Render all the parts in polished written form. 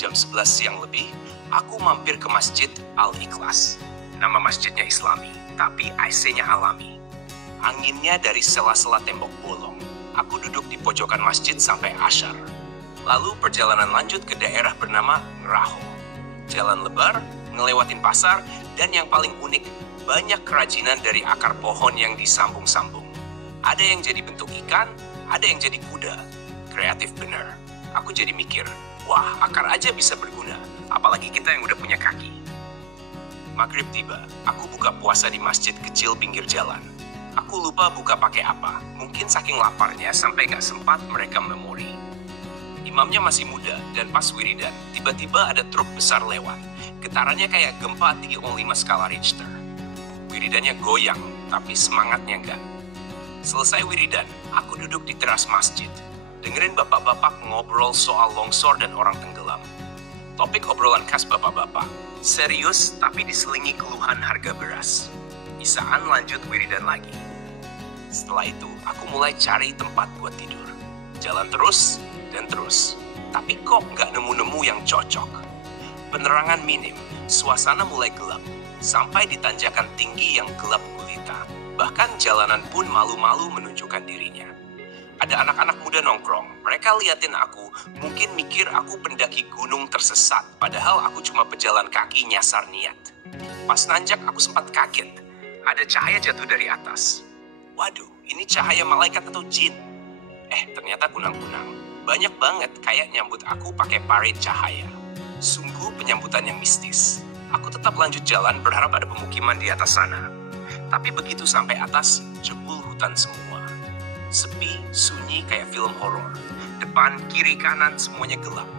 jam 11 siang lebih, aku mampir ke Masjid Al-Ikhlas. Nama masjidnya Islami, tapi AC-nya alami. Anginnya dari sela-sela tembok bolong. Aku duduk di pojokan masjid sampai asyar. Lalu perjalanan lanjut ke daerah bernama Ngeraho. Jalan lebar, ngelewatin pasar, dan yang paling unik, banyak kerajinan dari akar pohon yang disambung-sambung. Ada yang jadi bentuk ikan, ada yang jadi kuda. Kreatif bener. Aku jadi mikir, wah akar aja bisa berguna, apalagi kita yang udah punya kaki. Maghrib tiba, aku buka puasa di masjid kecil pinggir jalan. Aku lupa buka pakai apa, mungkin saking laparnya sampai nggak sempat merekam memori. Imamnya masih muda, dan pas wiridan, tiba-tiba ada truk besar lewat. Getarannya kayak gempa 3,5 skala Richter. Wiridannya goyang, tapi semangatnya enggak. Selesai wiridan, aku duduk di teras masjid. Dengerin bapak-bapak ngobrol soal longsor dan orang tenggelam. Topik obrolan khas bapak-bapak. Serius, tapi diselingi keluhan harga beras. Isaan lanjut wiridan lagi. Setelah itu, aku mulai cari tempat buat tidur. Jalan terus, dan terus. Tapi kok nggak nemu-nemu yang cocok. Penerangan minim, suasana mulai gelap. Sampai di tanjakan tinggi yang gelap gulita. Bahkan jalanan pun malu-malu menunjukkan dirinya. Ada anak-anak muda nongkrong. Mereka liatin aku, mungkin mikir aku pendaki gunung tersesat. Padahal aku cuma pejalan kaki nyasar niat. Pas nanjak aku sempat kaget. Ada cahaya jatuh dari atas. Waduh, ini cahaya malaikat atau jin? Ternyata kunang-kunang. Banyak banget kayak nyambut aku pakai parade cahaya. Sungguh penyambutan yang mistis. Aku tetap lanjut jalan berharap ada pemukiman di atas sana. Tapi begitu sampai atas, jebul hutan semua. Sepi, sunyi kayak film horor. Depan, kiri, kanan, semuanya gelap.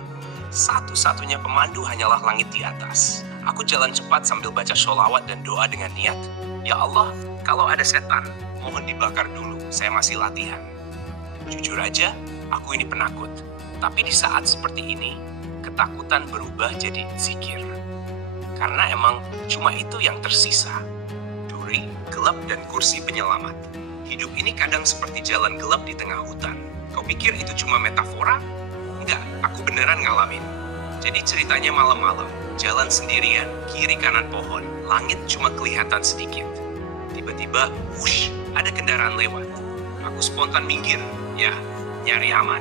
Satu-satunya pemandu hanyalah langit di atas. Aku jalan cepat sambil baca sholawat dan doa dengan niat. Ya Allah, kalau ada setan, mohon dibakar dulu, saya masih latihan. Jujur aja, aku ini penakut. Tapi di saat seperti ini, ketakutan berubah jadi zikir. Karena emang cuma itu yang tersisa. Duri, gelap, dan kursi penyelamat. Hidup ini kadang seperti jalan gelap di tengah hutan. Kau pikir itu cuma metafora? Enggak, aku beneran ngalamin. Jadi ceritanya malam-malam, jalan sendirian, kiri kanan pohon, langit cuma kelihatan sedikit. Tiba-tiba, wush, ada kendaraan lewat. Aku spontan minggir, ya, nyari aman.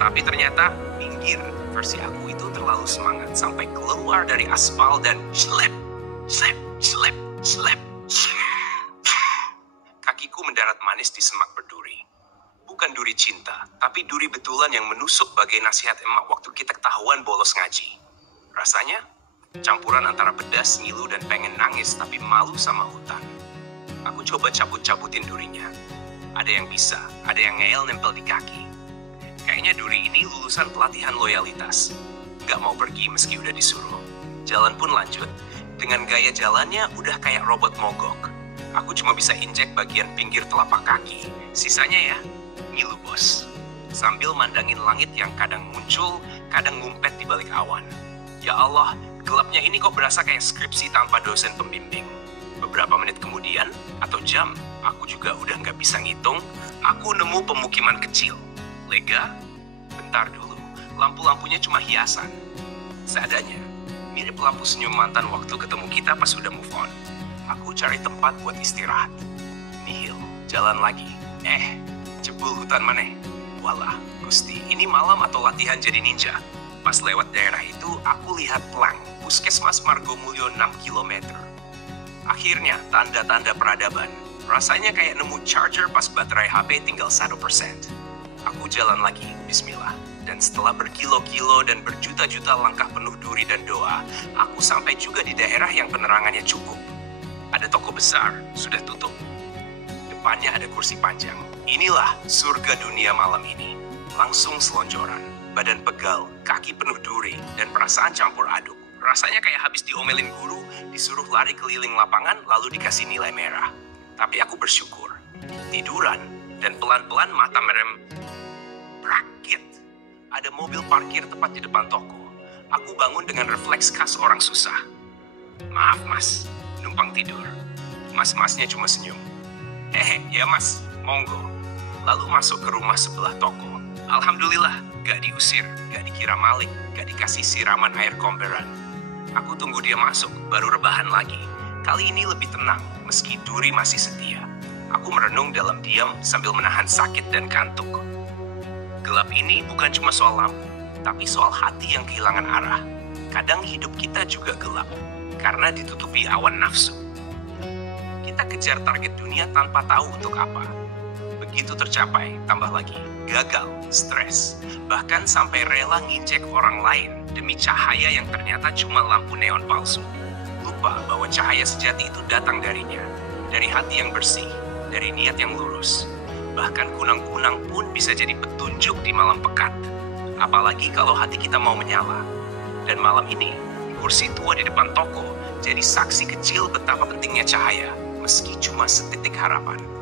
Tapi ternyata, minggir, versi aku itu terlalu semangat sampai keluar dari aspal dan slep, slep, slep, slep. Kakiku mendarat manis di semak berduri. Bukan duri cinta, tapi duri betulan yang menusuk bagai nasihat emak waktu kita ketahuan bolos ngaji. Rasanya, campuran antara pedas, ngilu, dan pengen nangis tapi malu sama hutan. Aku coba cabut-cabutin durinya. Ada yang bisa, ada yang ngeyel nempel di kaki. Kayaknya duri ini lulusan pelatihan loyalitas. Gak mau pergi meski udah disuruh. Jalan pun lanjut. Dengan gaya jalannya udah kayak robot mogok. Aku cuma bisa injek bagian pinggir telapak kaki. Sisanya ya, ngilu bos. Sambil mandangin langit yang kadang muncul, kadang ngumpet di balik awan. Ya Allah, gelapnya ini kok berasa kayak skripsi tanpa dosen pembimbing. Beberapa menit kemudian, atau jam, aku juga udah nggak bisa ngitung, aku nemu pemukiman kecil. Lega? Bentar dulu, lampu-lampunya cuma hiasan. Seadanya, mirip lampu senyum mantan waktu ketemu kita pas udah move on. Aku cari tempat buat istirahat. Nihil, jalan lagi. Jebul hutan maneh. Walah, Gusti, ini malam atau latihan jadi ninja? Pas lewat daerah itu, aku lihat pelang, Puskesmas Margomulyo 6 km. Akhirnya, tanda-tanda peradaban. Rasanya kayak nemu charger pas baterai HP tinggal 1%. Aku jalan lagi, bismillah. Dan setelah berkilo-kilo dan berjuta-juta langkah penuh duri dan doa, aku sampai juga di daerah yang penerangannya cukup. Ada toko besar, sudah tutup. Depannya ada kursi panjang. Inilah surga dunia malam ini. Langsung selonjoran, badan pegal, kaki penuh duri, dan perasaan campur aduk. Rasanya kayak habis diomelin guru, disuruh lari keliling lapangan, lalu dikasih nilai merah. Tapi aku bersyukur. Tiduran, dan pelan-pelan mata merem. Brakit. Ada mobil parkir tepat di depan toko. Aku bangun dengan refleks khas orang susah. Maaf mas, numpang tidur. Mas-masnya cuma senyum. Ya mas, monggo. Lalu masuk ke rumah sebelah toko. Alhamdulillah, gak diusir, gak dikira maling, gak dikasih siraman air komberan. Aku tunggu dia masuk, baru rebahan lagi. Kali ini lebih tenang, meski duri masih setia. Aku merenung dalam diam sambil menahan sakit dan kantuk. Gelap ini bukan cuma soal lampu, tapi soal hati yang kehilangan arah. Kadang hidup kita juga gelap, karena ditutupi awan nafsu. Kita kejar target dunia tanpa tahu untuk apa. Begitu tercapai, tambah lagi, gagal, stres, bahkan sampai rela nginjek orang lain demi cahaya yang ternyata cuma lampu neon palsu. Lupa bahwa cahaya sejati itu datang darinya, dari hati yang bersih, dari niat yang lurus. Bahkan kunang-kunang pun bisa jadi petunjuk di malam pekat. Apalagi kalau hati kita mau menyala. Dan malam ini, kursi tua di depan toko jadi saksi kecil betapa pentingnya cahaya, meski cuma setitik harapan.